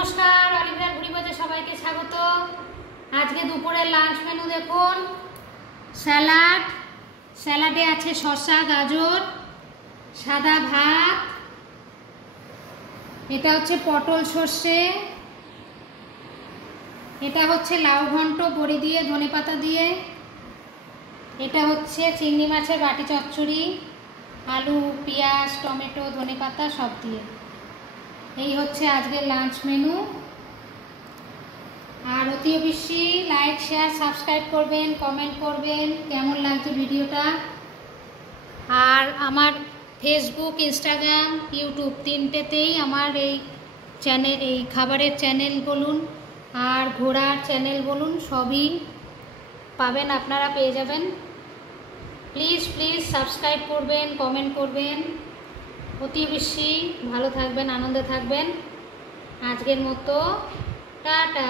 নমস্কার, অলিভিয়ার বুড়িবাজে সবাইকে স্বাগত। আজকে দুপুরের লাঞ্চ মেনু দেখুন। স্যালাডে আছে শসা, গাজর, সাদা ভাত, এটা হচ্ছে পটল সর্ষে, এটা হচ্ছে লাউ ঘন্ট বড়ি দিয়ে ধনেপাতা দিয়ে, এটা হচ্ছে চিংড়ি মাছের বাটি চচ্চড়ি, আলু পেঁয়াজ টমেটো ধনেপাতা সব দিয়ে। এই হচ্ছে আজকের লাঞ্চ মেনু। আর অতি অবশ্যই লাইক শেয়ার সাবস্ক্রাইব করবেন, কমেন্ট করবেন কেমন লাগছে ভিডিওটা। আর আমার ফেসবুক, ইনস্টাগ্রাম, ইউটিউব তিনটেতেই আমার এই চ্যানেল, এই খাবারের চ্যানেল বলুন আর ঘোরার চ্যানেল বলুন সবই পাবেন, আপনারা পেয়ে যাবেন। প্লিজ সাবস্ক্রাইব করবেন, কমেন্ট করবেন। অতি বেশি ভালো থাকবেন, আনন্দে থাকবেন। আজকের মতো টাটা।